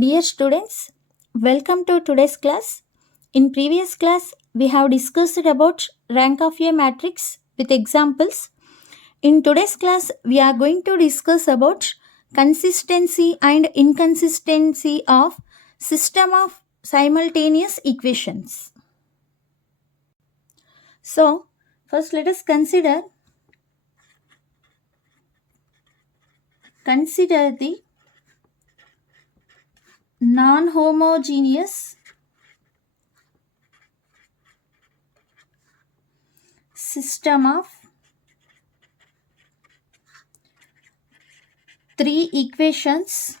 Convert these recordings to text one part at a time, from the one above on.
Dear students, welcome to today's class. In previous class, we have discussed about rank of a matrix with examples. In today's class, we are going to discuss about consistency and inconsistency of system of simultaneous equations. So, first let us consider the non-homogeneous system of three equations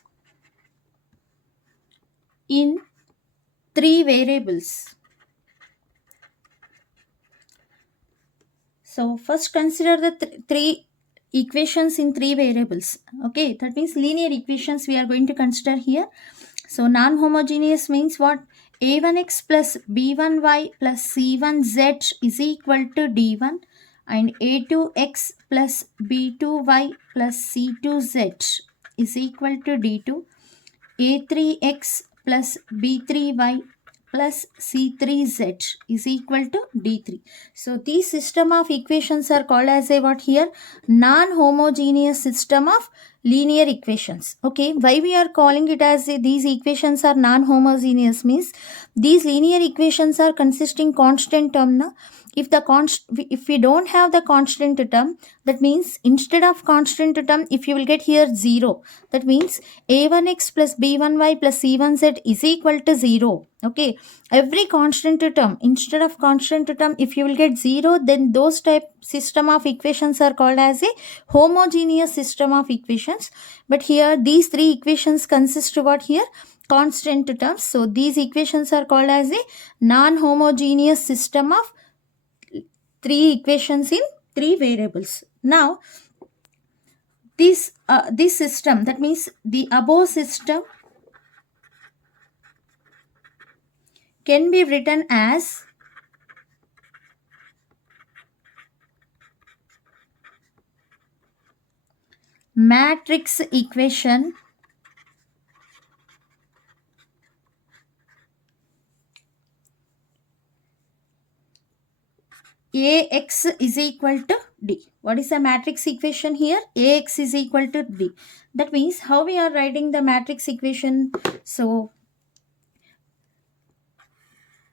in three variables. So first consider the three equations in three variables. Okay, that means linear equations we are going to consider here. So non-homogeneous means what? A1x plus b1y plus c1z is equal to d1 and a2x plus b2y plus c2z is equal to d2. a3x plus b3y plus c3z is equal to d3. So these system of equations are called as a what here? Non-homogeneous system of linear equations. Okay, why we are calling it as these equations are non-homogeneous means these linear equations are consisting constant term. Na? If we don't have the constant term, that means instead of constant term, if you will get here 0, that means a1x plus b1y plus c1z is equal to 0. Okay, every constant term, instead of constant term, if you will get 0, then those type system of equations are called as a homogeneous system of equations. But here these three equations consist of what here? Constant terms. So these equations are called as a non-homogeneous system of three equations in three variables. Now this system, that means the above system can be written as matrix equation Ax is equal to D. What is the matrix equation here? Ax is equal to D. That means how we are writing the matrix equation? So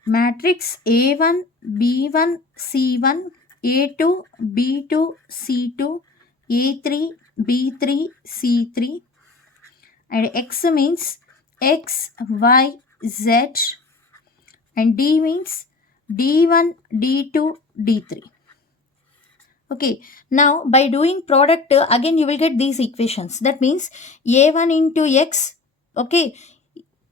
matrix A1, B1, C1, A2, B2, C2, A3, B3, C3, and X means X, Y, Z, and D means D1, D2, D3. Okay, now by doing product, again you will get these equations. That means A1 into X, okay,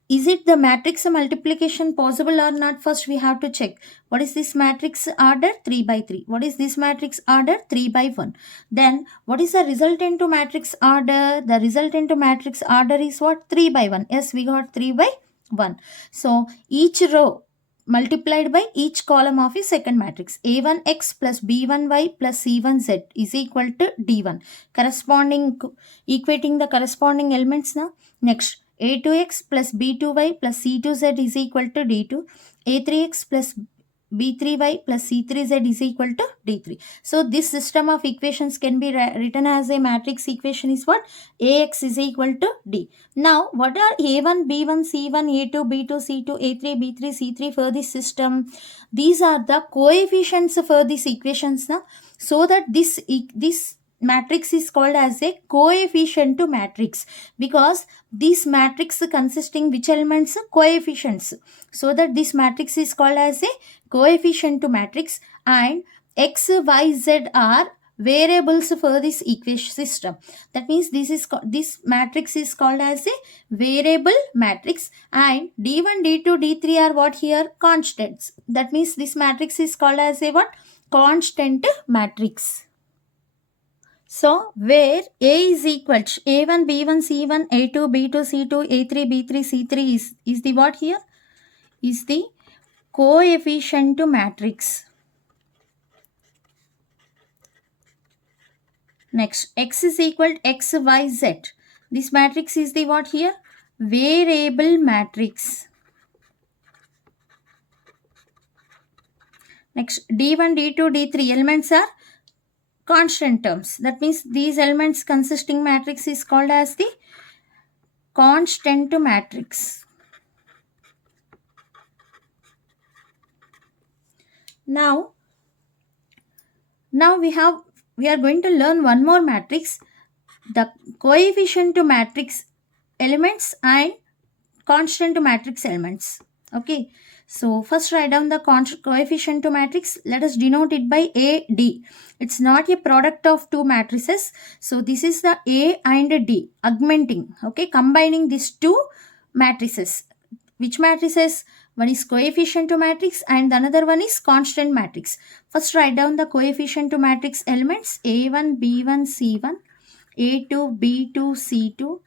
is it the matrix multiplication possible or not? First we have to check. What is this matrix order? 3 by 3. What is this matrix order? 3 by 1. Then what is the resultant to matrix order? The resultant to matrix order is what? 3 by 1. Yes, we got 3 by 1. So each row multiplied by each column of a second matrix. A1x plus b1y plus c1z is equal to d1. Corresponding, equating the corresponding elements now. Next, a2x plus b2y plus c2z is equal to d2. a3x plus b3y plus c3z is equal to d3. So this system of equations can be written as a matrix equation is what? Ax is equal to d. Now what are a1, b1, c1, a2, b2, c2, a3, b3, c3 for this system? These are the coefficients for these equations now. So that this matrix is called as a coefficient to matrix, because this matrix consisting which elements? Coefficients. So that this matrix is called as a coefficient to matrix, and x, y, z are variables for this equation system. That means this matrix is called as a variable matrix, and d1, d2, d3 are what here? Constants. That means this matrix is called as a what? Constant matrix. So where A is equal to A1, B1, C1, A2, B2, C2, A3, B3, C3 is the what here? Is the coefficient to matrix. Next, X is equal to X, Y, Z. This matrix is the what here? variable matrix. Next, D1, D2, D3 elements are constant terms. That means these elements consisting matrix is called as the constant matrix. Now we are going to learn one more matrix, the coefficient to matrix elements and constant to matrix elements. Okay, so first write down the coefficient to matrix. Let us denote it by AD. It's not a product of two matrices, so this is the A and D augmenting, okay, combining these two matrices. Which matrices? One is coefficient to matrix and the another one is constant matrix. First write down the coefficient to matrix elements A1, B1, C1, A2, B2, C2,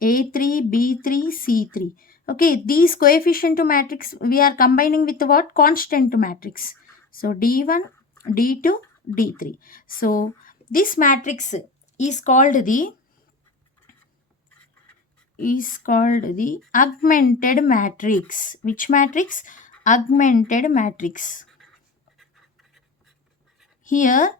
A3, B3, C3. Okay, these coefficient to matrix we are combining with what? Constant to matrix. So D1, D2, D3. So this matrix is called the augmented matrix. Which matrix? Augmented matrix. Here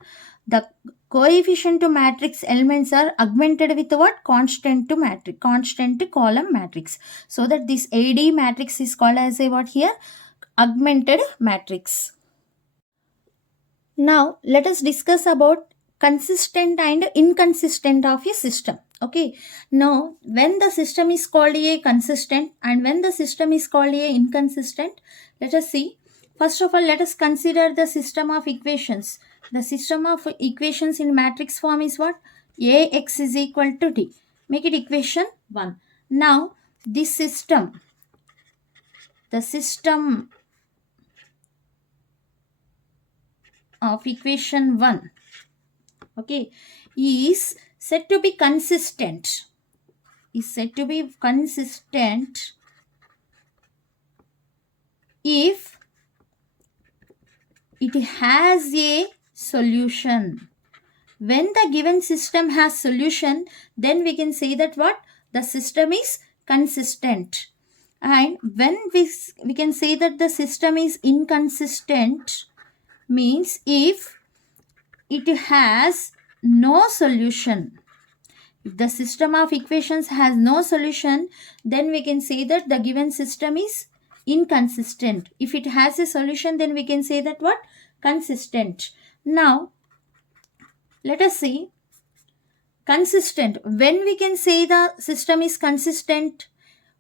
the coefficient to matrix elements are augmented with what? Constant to matrix, constant to column matrix. So that this AD matrix is called as a what here? Augmented matrix. Now let us discuss about consistent and inconsistent of a system. Okay, now when the system is called a consistent and when the system is called a inconsistent, let us see. First of all, let us consider the system of equations. The system of equations in matrix form is what? Ax is equal to d. Make it equation 1. Now this system, the system of equation 1, okay, is said to be consistent. Is said to be consistent if it has a solution. When the given system has solution, then we can say that what? The system is consistent. And when we can say that the system is inconsistent, means if it has no solution. If the system of equations has no solution, then we can say that the given system is inconsistent. If it has a solution, then we can say that what? Consistent. Now let us see consistent. When we can say the system is consistent?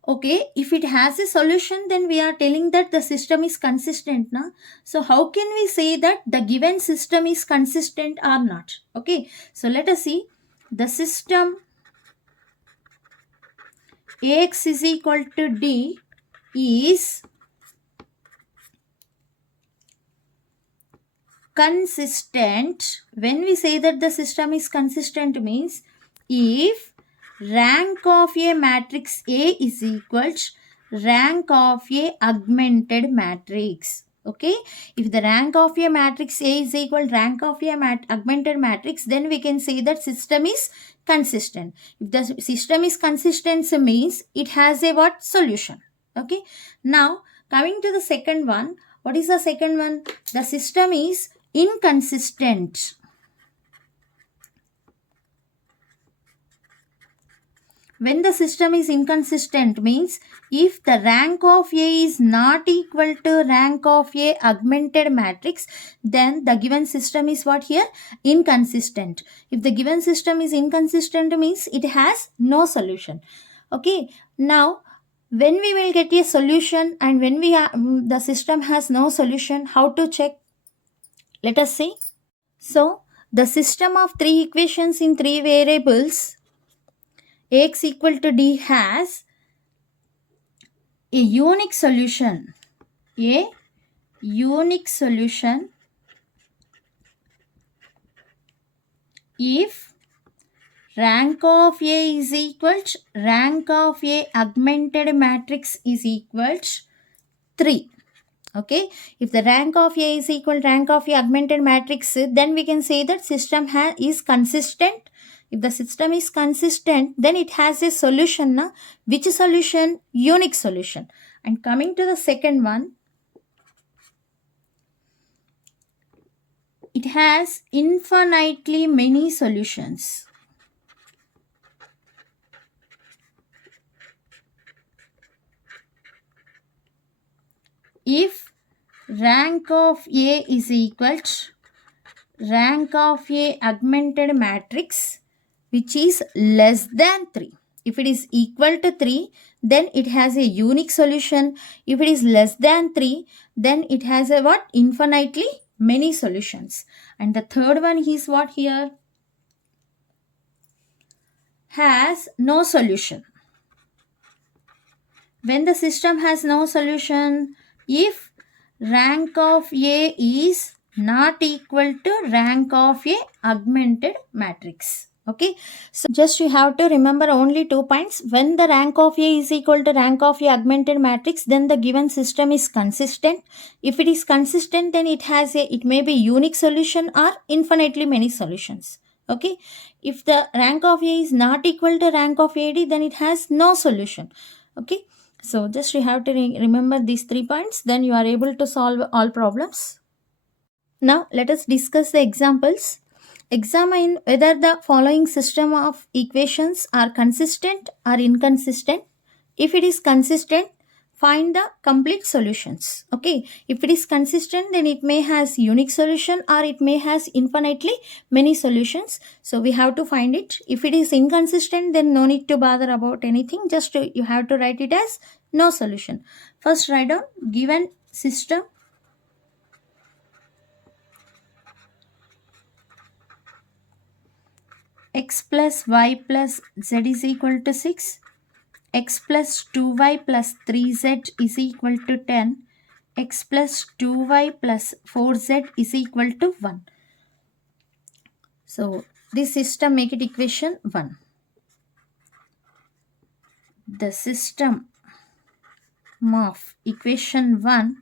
Okay, if it has a solution, then we are telling that the system is consistent. Na? So how can we say that the given system is consistent or not? Okay, so let us see. The system Ax is equal to D is consistent. When we say that the system is consistent means if rank of a matrix A is equal to rank of a augmented matrix. Okay, if the rank of a matrix A is equal to rank of a augmented matrix, then we can say that system is consistent. If the system is consistent, means it has a what? Solution. Okay, now coming to the second one. What is the second one? The system is inconsistent. When the system is inconsistent means if the rank of A is not equal to rank of A augmented matrix, then the given system is what here? Inconsistent. If the given system is inconsistent means it has no solution. Okay, now when we will get a solution and when the system has no solution, how to check? Let us see. So the system of three equations in three variables Ax equal to D has a unique solution. A unique solution if rank of A is equal to rank of A augmented matrix is equal to 3. Okay, if the rank of A is equal to rank of A augmented matrix, then we can say that system is consistent If the system is consistent, then it has a solution. Na? Which solution? Unique solution. And coming to the second one, it has infinitely many solutions. If rank of A is equal to rank of a augmented matrix which is less than 3. If it is equal to 3, then it has a unique solution. If it is less than 3, then it has a what? Infinitely many solutions. And the third one is what here? Has no solution. When the system has no solution, if rank of A is not equal to rank of a augmented matrix. Okay, so just you have to remember only 2 points. When the rank of A is equal to rank of a augmented matrix, then the given system is consistent. If it is consistent, then it may be unique solution or infinitely many solutions. Okay, if the rank of A is not equal to rank of AD, then it has no solution. Okay, so just you have to remember these 3 points, then you are able to solve all problems. Now let us discuss the examples. Examine whether the following system of equations are consistent or inconsistent. If it is consistent, find the complete solutions. Okay, if it is consistent, then it may has unique solution or it may has infinitely many solutions. So we have to find it. If it is inconsistent, then no need to bother about anything. Just you have to write it as no solution. First write down given system x plus y plus z is equal to 6, x plus 2y plus 3z is equal to 10, x plus 2y plus 4z is equal to 1. So this system make it equation 1. The system of equation 1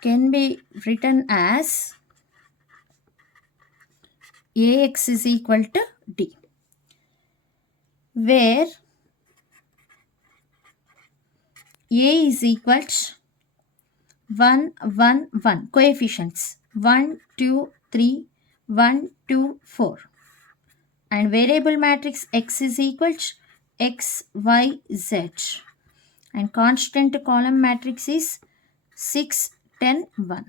can be written as Ax is equal to D, where A is equal to 1, 1, 1, coefficients 1, 2, 3, 1, 2, 4, and variable matrix X is equal to X, Y, Z, and constant column matrix is 6, 10, 1.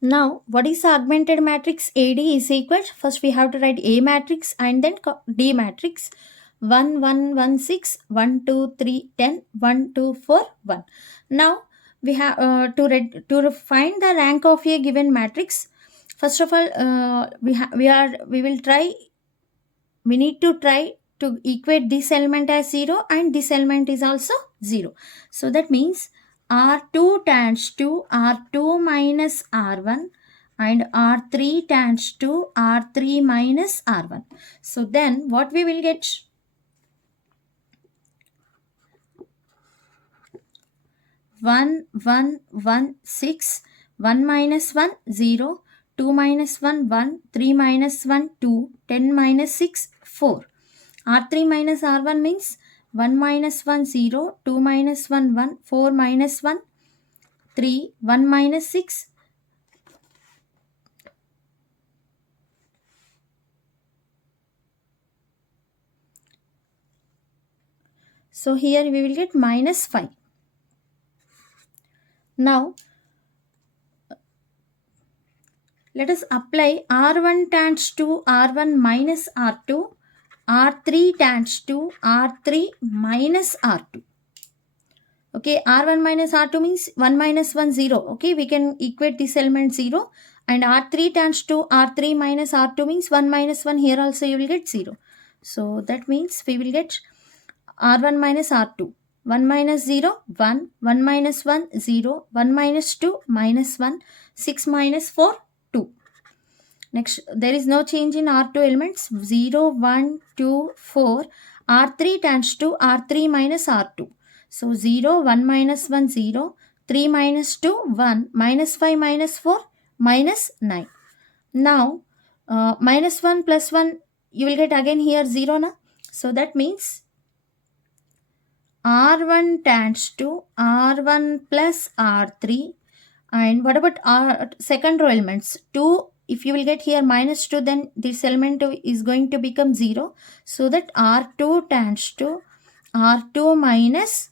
Now, what is the augmented matrix? AD is equal to, first we have to write A matrix and then D matrix. 1, 1, 1, 6, 1, 2, 3, 10, 1, 2, 4, 1. Now, we have to find the rank of a given matrix. First of all, we need to try to equate this element as 0 and this element is also 0. So that means R2 tends to R2 minus R1 and R3 tends to R3 minus R1. So then what we will get? 1, 1, 1, 6, 1 minus 1, 0, 2 minus 1, 1, 3 minus 1, 2, 10 minus 6, 4. R3 minus R1 means 1 minus 1, 0, 2 minus 1, 1, 4 minus 1, 3, 1 minus 6. So here we will get minus 5. Now, let us apply R1 tends to R1 minus R2, R3 tends to R3 minus R2. Okay, R1 minus R2 means 1 minus 1, 0. Okay, we can equate this element 0. And R3 tends to R3 minus R2 means 1 minus 1. Here also you will get 0. So that means we will get R1 minus R2. 1 minus 0, 1. 1 minus 1, 0. 1 minus 2, minus 1. 6 minus 4, 2. Next, there is no change in R2 elements. 0, 1, 2, 4. R3 tends to R3 minus R2. So 0, 1 minus 1, 0. 3 minus 2, 1. Minus 5 minus 4, minus 9. Now minus 1 plus 1, you will get again here 0 na. So that means R1 tends to R1 plus R3. And what about our second row elements? 2, if you will get here minus 2, then this element is going to become 0. So that R2 tends to R2 minus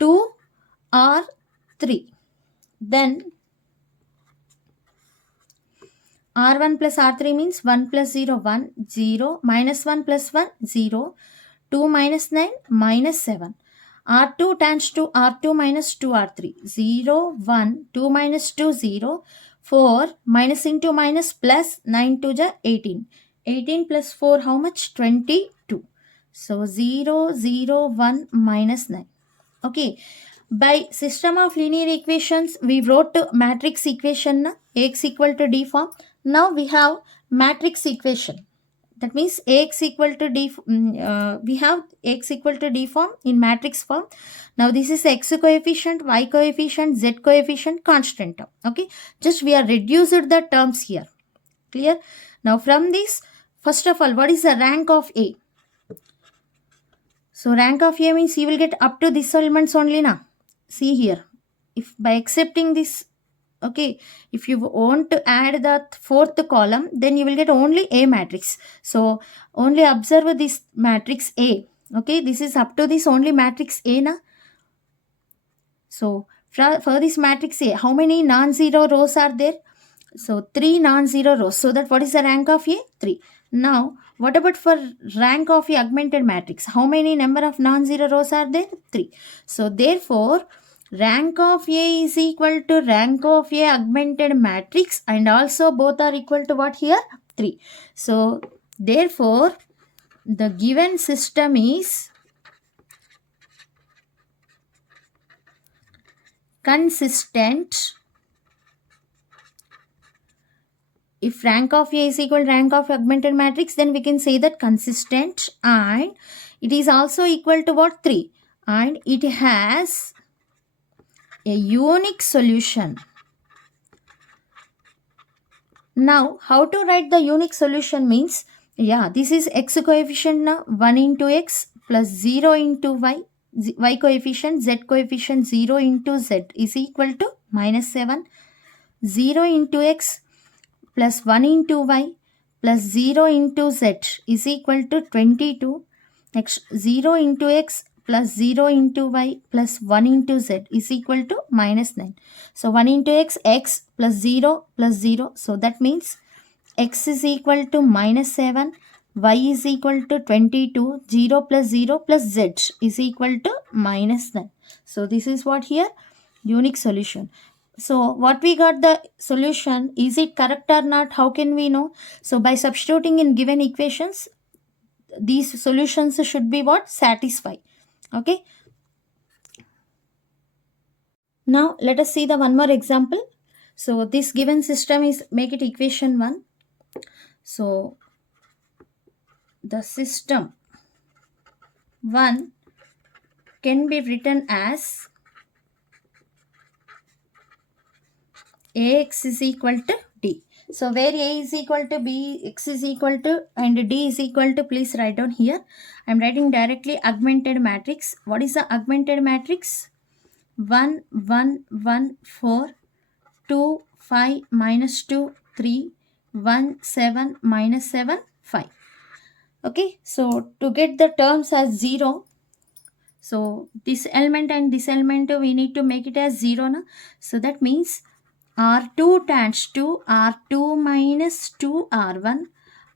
2 R3. Then R1 plus R3 means 1 plus 0, 1, 0, minus 1 plus 1, 0, 2 minus 9, minus 7. R2 tends to R2 minus 2 R3, 0, 1, 2 minus 2, 0, 4, minus into minus plus 9 to the 18. 18 plus 4, how much? 22. So 0, 0, 1, minus 9. Okay. By system of linear equations, we wrote matrix equation na, Ax equal to D form. Now we have matrix equation. That means Ax equal to D, we have X equal to D form in matrix form. Now this is X coefficient, Y coefficient, Z coefficient, constant term. Okay. Just we are reduced the terms here. Clear? Now from this, first of all, what is the rank of A? So rank of A means you will get up to these elements only now. See here, if by accepting this, okay, if you want to add the fourth column, then you will get only A matrix. So only observe this matrix A. Okay, this is up to this only matrix A na. So for this matrix A, how many non-zero rows are there? So 3 non-zero rows. So that what is the rank of A? 3. Now what about for rank of a augmented matrix? How many number of non-zero rows are there? 3. So therefore rank of A is equal to rank of A augmented matrix, and also both are equal to what here? 3. So therefore the given system is consistent. If rank of A is equal to rank of augmented matrix, then we can say that consistent, and it is also equal to what? 3. And it has a unique solution. Now, how to write the unique solution means, yeah, this is X coefficient now, 1 into X plus 0 into Y. Y coefficient, Z coefficient 0 into Z is equal to minus 7. 0 into X plus 1 into Y plus 0 into Z is equal to 22. Next, 0 into X plus 0 into Y plus 1 into Z is equal to minus 9. So 1 into X plus 0 plus 0. So that means X is equal to minus 7, Y is equal to 22, 0 plus 0 plus Z is equal to minus 9. So this is what here? Unique solution. So what we got the solution, is it correct or not? How can we know? So by substituting in given equations, these solutions should be what? Satisfy. Okay. Now let us see the one more example. So this given system is, make it equation 1. So the system 1 can be written as Ax is equal to D. So where A is equal to B, X is equal to, and D is equal to, please write down here. I am writing directly augmented matrix. What is the augmented matrix? 1, 1, 1, 4, 2, 5, minus 2, 3, 1, 7, minus 7, 5. Okay, so to get the terms as 0, so this element and this element, we need to make it as 0 na? So that means R2 tends to R2 minus 2 R1,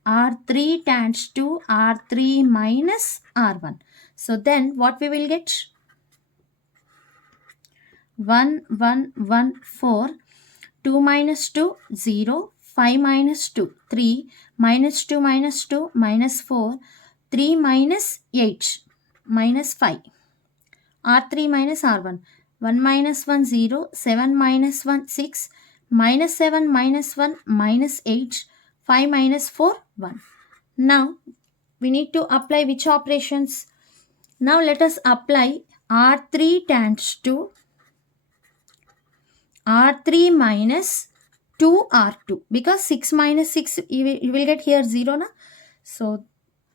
R3 tends to R3 minus R1. So then what we will get? 1, 1, 1, 4, 2 minus 2, 0, 5 minus 2, 3, minus 2 minus 2, minus 4, 3 minus 8, minus 5, R3 minus R1, 1 minus 1, 0, 7 minus 1, 6, minus 7 minus 1, minus 8, 5 minus 4, 1. Now, we need to apply which operations? Now, let us apply R3 tends to R3 minus 2R2, because 6 minus 6, you will get here 0 na. So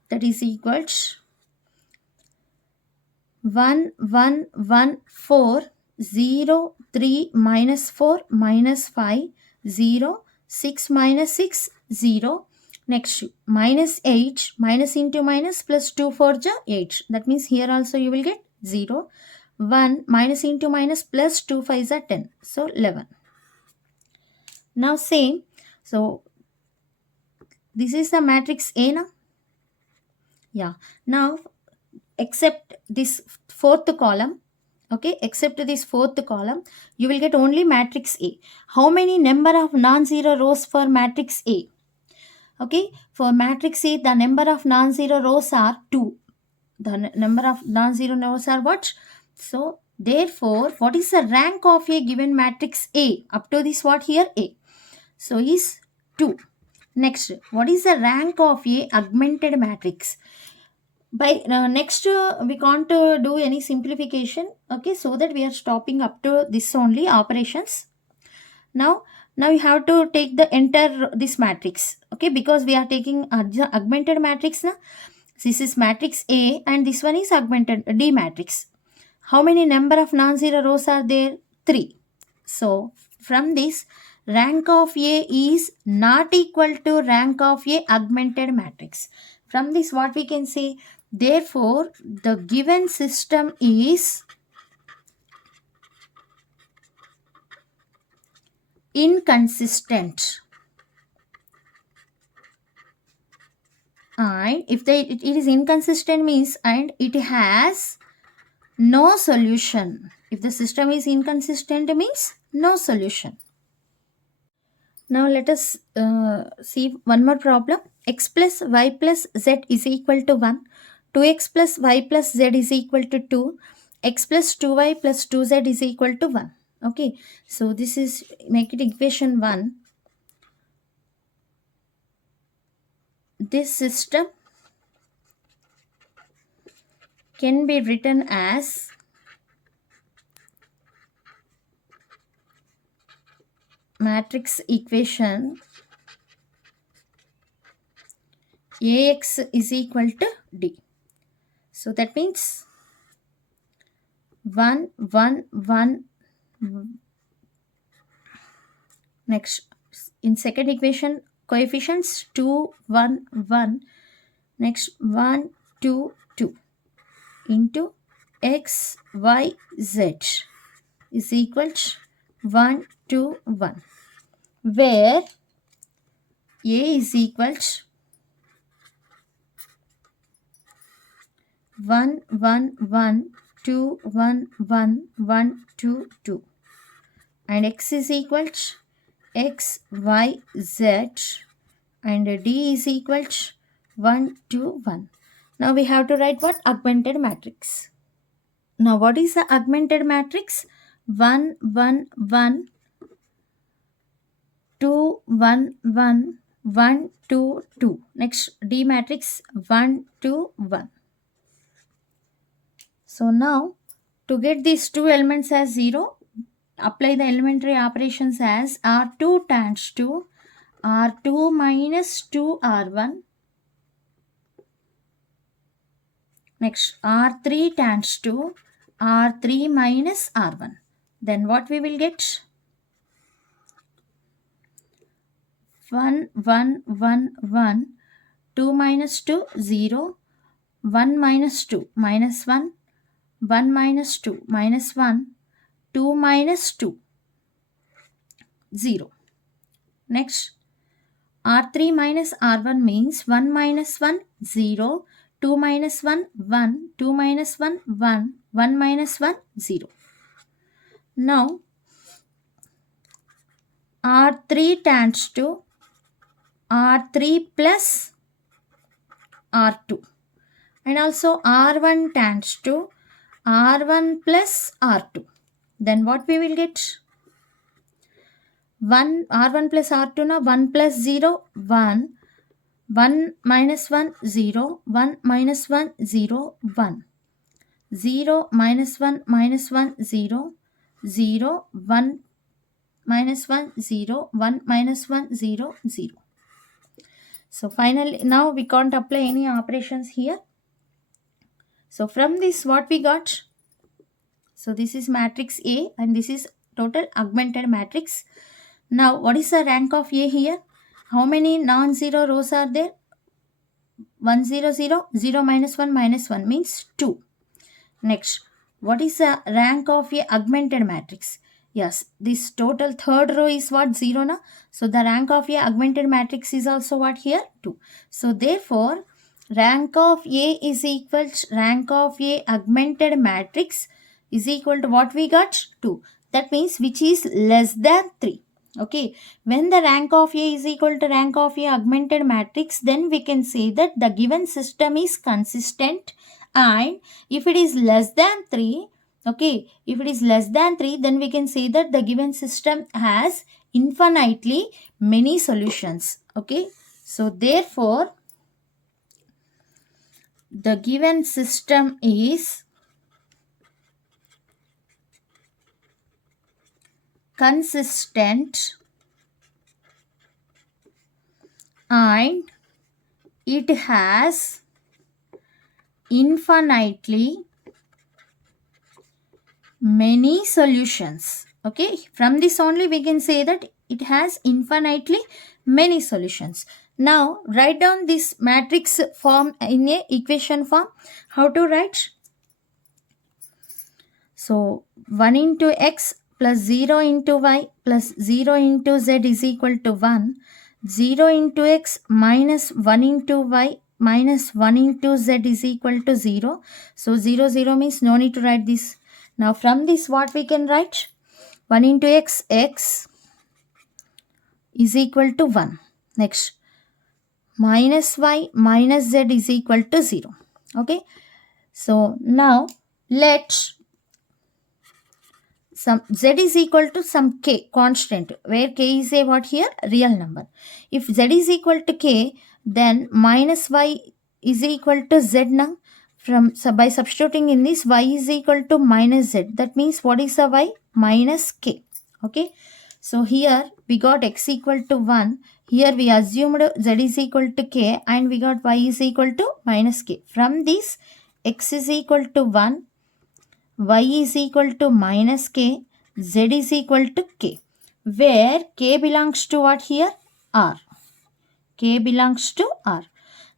that is equals 1 1 1 4 0 3 minus 4 minus 5 0 6 minus 6 0. Next minus 8, minus into minus, plus 2 4 ja 8. That means here also you will get 0. 1 minus into minus, plus 2 5 are 10. So 11. Now same. So this is the matrix A na. Yeah. Now except this fourth column, okay, except this fourth column, you will get only matrix A. How many number of non-zero rows for matrix A? Okay, for matrix A, the number of non-zero rows are 2. The number of non-zero rows are what? So therefore, what is the rank of a given matrix A? Up to this what here? A. So is 2. Next, what is the rank of a augmented matrix? By next we can't do any simplification, okay, so that we are stopping up to this only operations. Now you have to take the enter this matrix, okay, because we are taking augmented matrix na. This is matrix A and this one is augmented D matrix. How many number of non-zero rows are there? 3. So from this, rank of A is not equal to rank of A augmented matrix. From this what we can say? Therefore, the given system is inconsistent. And if it is inconsistent means, and it has no solution. If the system is inconsistent means no solution. Now let us see one more problem. X plus y plus z is equal to 1. 2x plus y plus z is equal to 2. X plus 2y plus 2z is equal to 1. Okay, so this is, make it equation 1. This system can be written as matrix equation Ax is equal to D. So that means 1 1 1. Next, in second equation, coefficients 2 1 1. Next 1 2 2 into x y z is equal to 1 2 1, where A is equal to 1 1 1 2 1 1 1 2 2, and x is equal to x y z, and D is equal to 1 2 1. Now we have to write what? Augmented matrix. Now what is the augmented matrix? 1 1 1 2 1 1 1 2 2. Next, D matrix 1 2 1. So now to get these two elements as 0, apply the elementary operations as R2 times 2, R2 minus 2 R1. Next, R3 times 2, R3 minus R1. Then what we will get? 1 1 1 1, 2 minus 2 0, 1 minus 2 minus 1, 1 minus 2 minus 1, 2 minus 2 0. Next, R3 minus R1 means 1 minus 1 0, 2 minus 1 1, 2 minus 1 1, 1 minus 1 0. Now R3 times 2, R3 plus R2, and also R1 times 2, R1 plus R2. Then what we will get? 1 R1 plus R2 na, 1 plus 0 1, 1 minus 1 0, 1 minus 1 0 1, 0 minus 1 minus 1 0, 0 1 minus 1, 0, 1, minus 1, 0, 0. So finally, now we can't apply any operations here. So from this, what we got? So this is matrix A and this is total augmented matrix. Now, what is the rank of A here? How many non-zero rows are there? 1, 0, 0, 0 minus 1 minus 1 means 2. Next, what is the rank of a augmented matrix? Yes, this total third row is what? 0 na? So the rank of a augmented matrix is also what here? 2. So therefore, rank of A is equal to rank of a augmented matrix is equal to what we got? 2. That means which is less than 3. Okay, when the rank of A is equal to rank of A augmented matrix, then we can say that the given system is consistent, and if it is less than 3, okay, if it is less than 3, then we can say that the given system has infinitely many solutions. Okay, so therefore the given system is consistent and it has infinitely many solutions. Okay, from this only we can say that it has infinitely many solutions. Now write down this matrix form in a equation form. How to write? So 1 into x plus 0 into y plus 0 into z is equal to 1. 0 into x minus 1 into y minus 1 into z is equal to 0. So 0, 0 means no need to write this. Now from this what we can write? 1 into x, x is equal to 1. Next, minus y minus z is equal to 0. Okay. So now let some z is equal to some k constant, where k is a what here? Real number. If z is equal to k, then minus y is equal to z now. So by substituting in this, y is equal to minus z. That means what is the y? Minus k. Okay. So here we got x equal to 1. Here we assumed z is equal to k and we got y is equal to minus k. From this, x is equal to 1, y is equal to minus k, z is equal to k, where k belongs to what here? R. K belongs to R.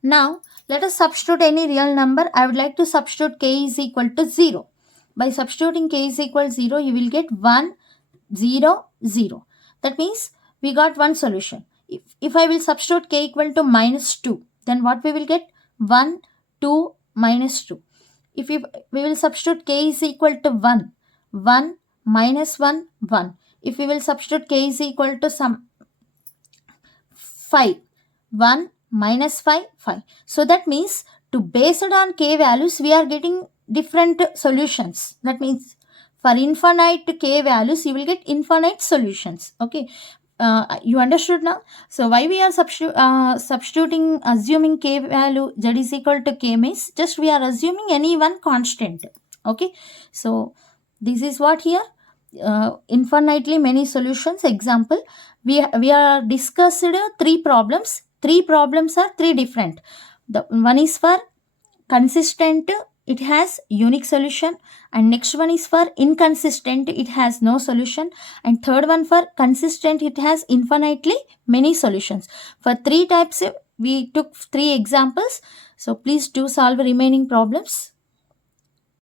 Now, let us substitute any real number. I would like to substitute k is equal to 0. By substituting k is equal to 0, you will get 1, 0, 0. That means we got one solution. If I will substitute k equal to minus 2, then what we will get? 1, 2, minus 2. If we will substitute k is equal to 1, 1, minus 1, 1. If we will substitute k is equal to some 5, 1, minus 5, 5. So that means to based on k values, we are getting different solutions. That means for infinite k values, you will get infinite solutions. Okay. You understood now? So why we are substituting, assuming k value z is equal to k means just we are assuming any one constant. Okay. So this is what here? Infinitely many solutions. Example, we are discussed 3 problems. 3 problems are 3 different. The one is for consistent, it has unique solution, and next one is for inconsistent, it has no solution, and third one for consistent, it has infinitely many solutions. For 3 types we took 3 examples. So please do solve remaining problems.